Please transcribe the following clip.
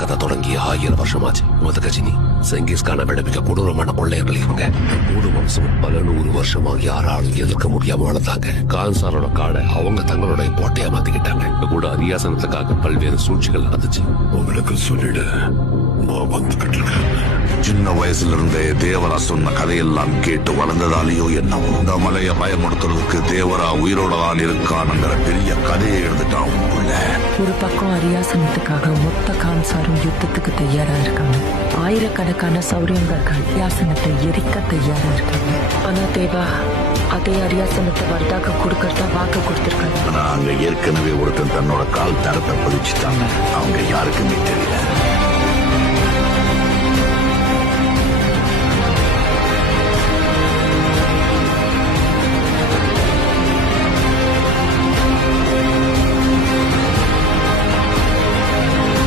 கதை தொடங்கி 1000 வருஷமாச்சு. முதகஜினி செங்கிஸ்கான விட மிக கொடூரமான கொள்ளையர்கள் இவங்க. 3 வம்சம் பல 100 வருஷமா யாராலும் எதிர்க்க முடியாம வளர்ந்தாங்க. கான்சாரோட காடை அவங்க தங்களுடைய கோட்டையா மாத்திக்கிட்டாங்க. கூட அரியாசனத்துக்காக பல்வேறு சூழ்ச்சிகள் நடந்துச்சு. உங்களுக்கு சொல்லிடு, நான் வந்துகிட்டு இருக்கேன். சின்ன வயசுல இருந்தே தேவரா சொன்ன கதையெல்லாம் கேட்டு வளர்ந்ததாலேயோ என்னவோ இந்த மலையை பயமுறுத்துறதுக்கு தேவரா உயிரோட தான் இருக்கானுங்கிற பெரிய கதையை எழுந்துட்டான். ஒரு பக்கம் அரியாசனத்துக்காக மொத்த கான்சாரும் யுத்தத்துக்கு தயாரா இருக்காங்க. ஆயிரக்கணக்கான சௌரியங்கர்கள் அரியாசனத்தை எரிக்க தயாரா இருக்காங்க. ஆனா தேவா அதே அரியாசனத்தை வர்தாக கொடுக்கறதா வாக்கு கொடுத்திருக்காங்க. ஆனா அங்க ஏற்கனவே ஒருத்தன் தன்னோட கால் தரத்தை பதிச்சுட்டாங்க. அவங்க யாருக்கு